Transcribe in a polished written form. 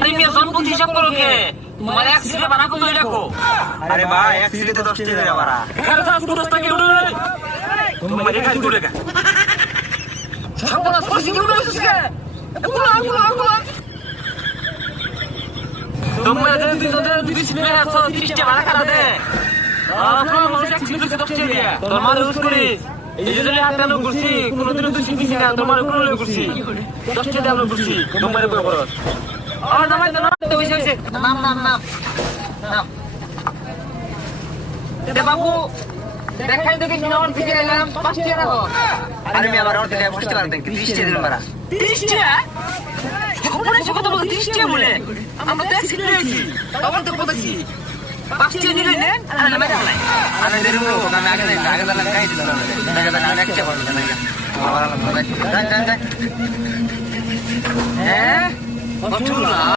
আরে মিয়া জনপদ হিসাব করো কে তোমার এক সিটে বানা কত রাখো আরে ভাই এক সিটে 10 টাকা করে বাড়া খেলা থাক 10 টাকা উঠে তোমার রেখা উঠে রেখা ছাপনা সরসি কি উঠে গেছিস কে গুলা তোমরা যে দুইজনের দুই সিটে আছো 30 টাকা বানা খারা দে আপনার মানুষ এক সিটে 10 টাকা দিয়ে তোমার ইউজ করি এই যে হাতানো করছি কোনদিনও তুই শিখিস না তোমার কোন করছি 10 টাকা আমরা করছি তোমার উপর খরচ আর নামাই না তো হইছে নাম দে বাবু দেখাই তো কিছু না থেকে এলাম 5 টাকা রাখো আরে আমি আবার ওর থেকে 5 টাকা দেন 30 টাকা দিন বাড়া 30 টাকা খবরে কত বলে 30 টাকা বলে আমরা তো সিট নিয়েছি তখন তো বলেছি 5 টাকা দিলেন না আর নামাই দাও আমি দেবো আমি আগে দালাম কাই দিলাম টাকা দাও না একটা বল না আবার আলাদা যাই হ্যাঁ কত